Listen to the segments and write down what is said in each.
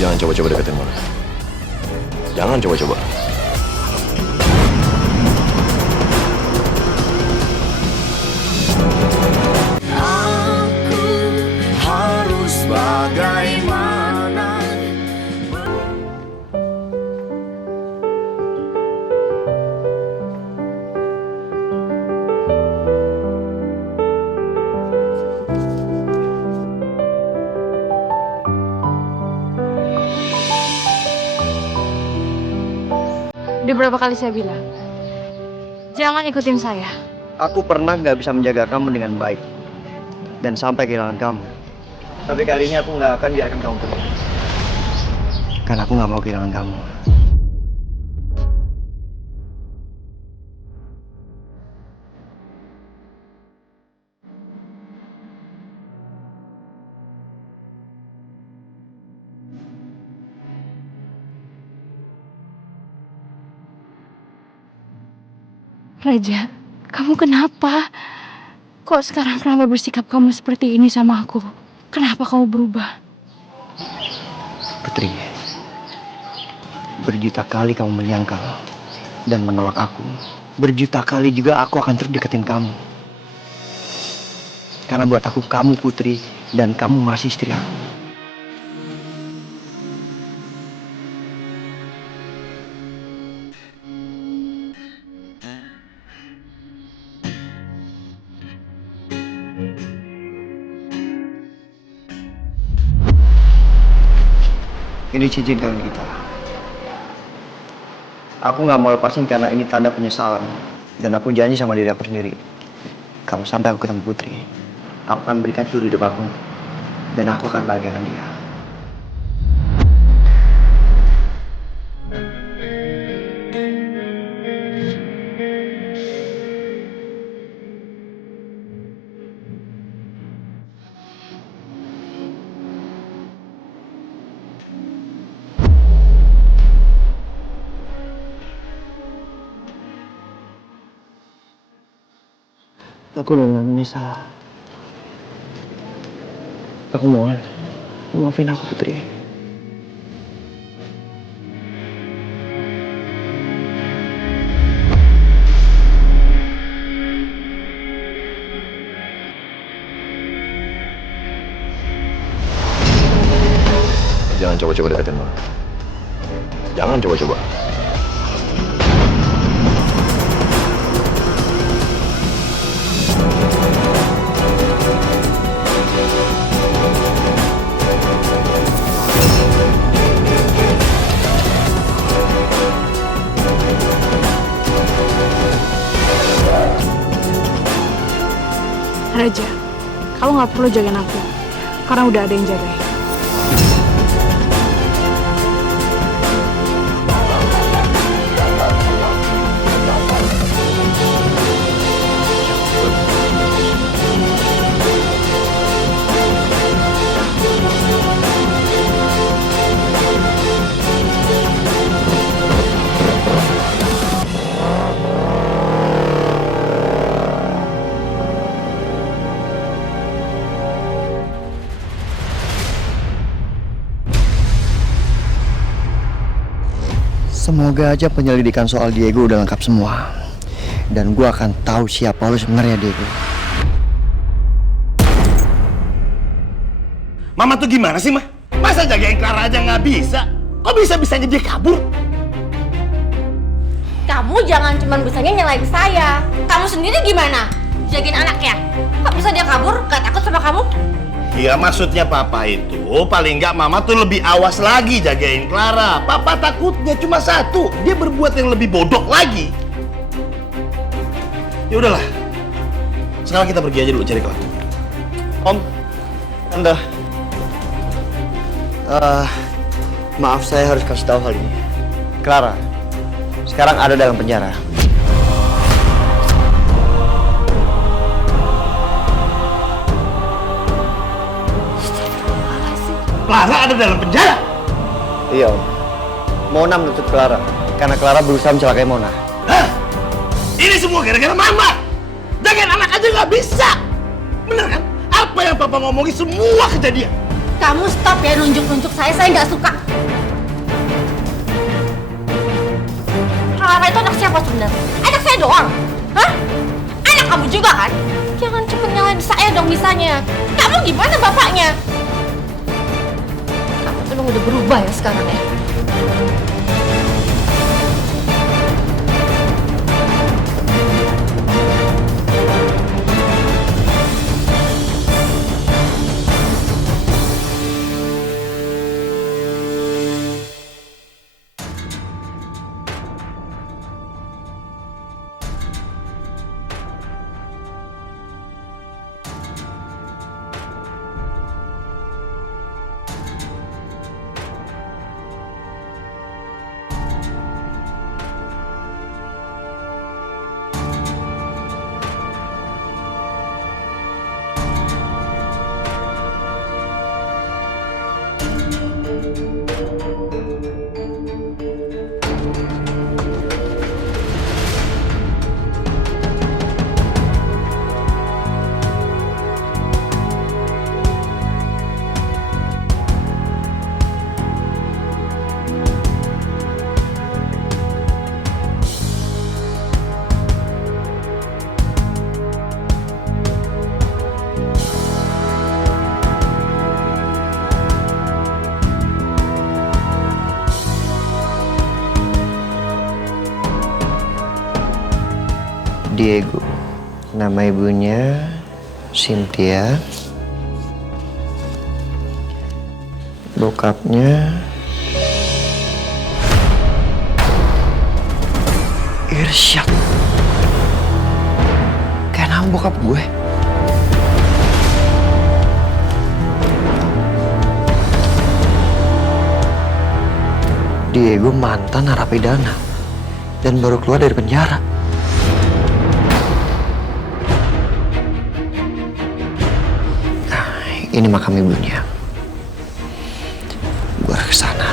Jangan coba-coba deketin Mona. Jangan coba-coba. Aku harus bagaimana? Udah berapa kali saya bilang, jangan ikutin saya. Aku pernah nggak bisa menjaga kamu dengan baik dan sampai kehilangan kamu. Tapi kali ini aku nggak akan biarkan kamu pergi. Karena aku nggak mau kehilangan kamu. Raja, kamu kenapa? Kok sekarang kenapa bersikap kamu seperti ini sama aku? Kenapa kamu berubah? Putri, berjuta kali kamu menyangkal dan menolak aku. Berjuta kali juga aku akan terus deketin kamu. Karena buat aku kamu Putri dan kamu masih istri aku. Ini cincin kawin kita. Aku nggak mau lepasin karena ini tanda penyesalan. Dan aku janji sama diri aku sendiri. Kalau sampai aku ketemu Putri, aku akan berikan seluruh hidup aku. Dan aku akan bahagiakan dia. Aku udah menyesal. Aku mohon, maafin aku Putri. Jangan coba-coba deketin Mona. Jangan coba-coba. Raja, kamu nggak perlu jagain aku, karena udah ada yang jagain. Semoga aja penyelidikan soal Diego udah lengkap semua. Dan gua akan tahu siapa lu sebenarnya, Diego. Mama tuh gimana sih, Ma? Masa jagain Clara aja nggak bisa? Kok bisa-bisanya dia kabur? Kamu jangan cuma bisanya nyalain saya. Kamu sendiri gimana? Jagain anaknya. Kok bisa dia kabur? Gak takut sama kamu? Iya, maksudnya Papa itu paling nggak Mama tuh lebih awas lagi jagain Clara. Papa takutnya cuma satu, dia berbuat yang lebih bodoh lagi. Ya udahlah, sekarang kita pergi aja dulu cari Clara. Om, Tante. Maaf saya harus kasih tahu hal ini. Clara sekarang ada dalam penjara. Clara ada dalam penjara? Iya, Om. Mona menuntut Clara karena Clara berusaha mencelakai Mona. Hah? Ini semua gara-gara Mama. Jagain anak aja nggak bisa. Bener kan? Apa yang Papa ngomongin semua kejadian. Kamu stop ya nunjuk-nunjuk saya nggak suka. Clara itu anak siapa sebenarnya? Anak saya doang? Hah? Anak kamu juga kan? Jangan cepet nyalain saya dong bisanya. Kamu gimana bapaknya? Kamu tuh udah berubah ya sekarang ya? Diego, nama ibunya Cynthia, bokapnya Irsyad. Kayak nama bokap gue. Diego mantan narapidana dan baru keluar dari penjara. Ini makam ibunya. Gua harus ke sana.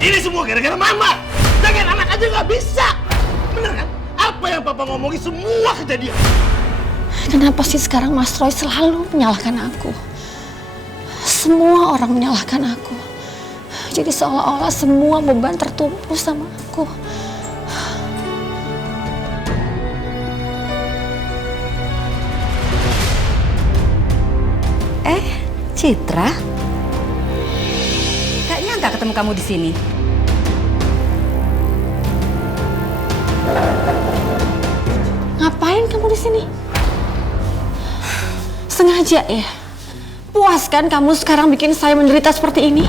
Ini semua gara-gara mama. Jagain anak aja nggak bisa. Bener kan? Apa yang papa ngomongin semua kejadian. Kenapa sih sekarang Mas Roy selalu menyalahkan aku? Semua orang menyalahkan aku. Jadi seolah-olah semua beban tertumpu sama aku. Citra? Gak nyangka ketemu kamu di sini. Ngapain kamu di sini? Sengaja ya? Puas kan kamu sekarang bikin saya menderita seperti ini?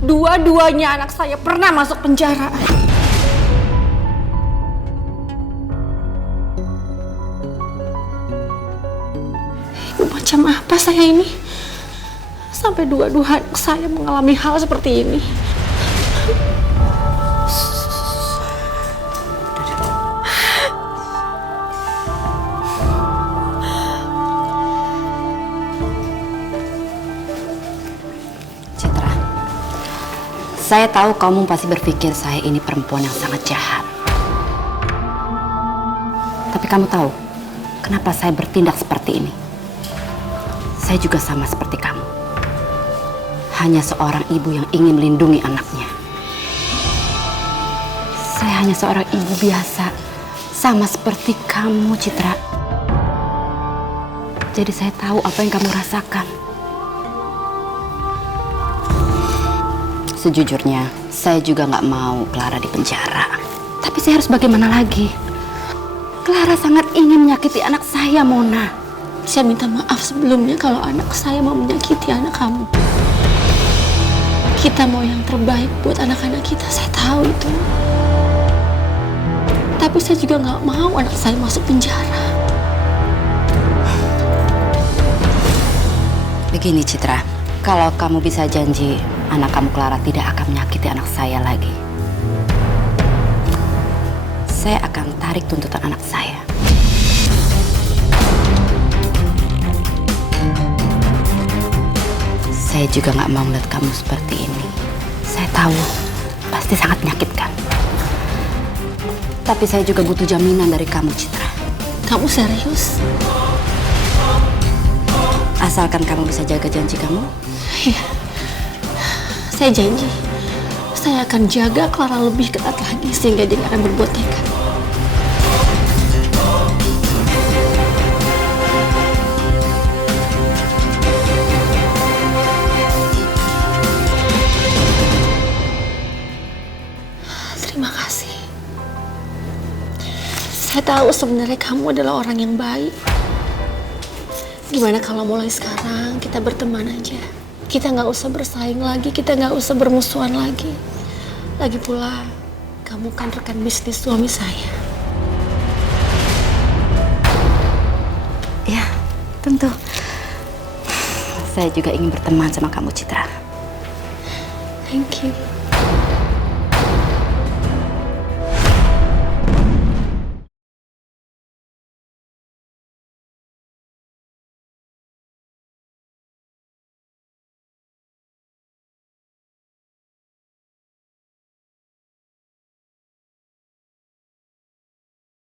Dua-duanya anak saya pernah masuk penjara. Ibu macam apa saya ini? Sampai dua-dua anak saya mengalami hal seperti ini. Saya tahu kamu pasti berpikir saya ini perempuan yang sangat jahat. Tapi kamu tahu kenapa saya bertindak seperti ini? Saya juga sama seperti kamu. Hanya seorang ibu yang ingin melindungi anaknya. Saya hanya seorang ibu biasa, sama seperti kamu, Citra. Jadi saya tahu apa yang kamu rasakan. Sejujurnya, saya juga nggak mau Clara di penjara. Tapi saya harus bagaimana lagi? Clara sangat ingin menyakiti anak saya, Mona. Saya minta maaf sebelumnya kalau anak saya mau menyakiti anak kamu. Kita mau yang terbaik buat anak-anak kita, saya tahu itu. Tapi saya juga nggak mau anak saya masuk penjara. Begini, Citra. Kalau kamu bisa janji anak kamu Clara tidak akan menyakiti anak saya lagi, saya akan tarik tuntutan anak saya. Saya juga nggak mau lihat kamu seperti ini. Saya tahu pasti sangat menyakitkan. Tapi saya juga butuh jaminan dari kamu, Citra. Kamu serius? Asalkan kamu bisa jaga janji kamu. Iya. Saya janji. Saya akan jaga Clara lebih ketat lagi sehingga dia nggak akan berbuat nekat. Terima kasih. Saya tahu sebenarnya kamu adalah orang yang baik. Gimana kalau mulai sekarang kita berteman aja? Kita nggak usah bersaing lagi, kita nggak usah bermusuhan lagi. Lagi pula, kamu kan rekan bisnis suami saya. Ya, tentu. Saya juga ingin berteman sama kamu, Citra. Thank you.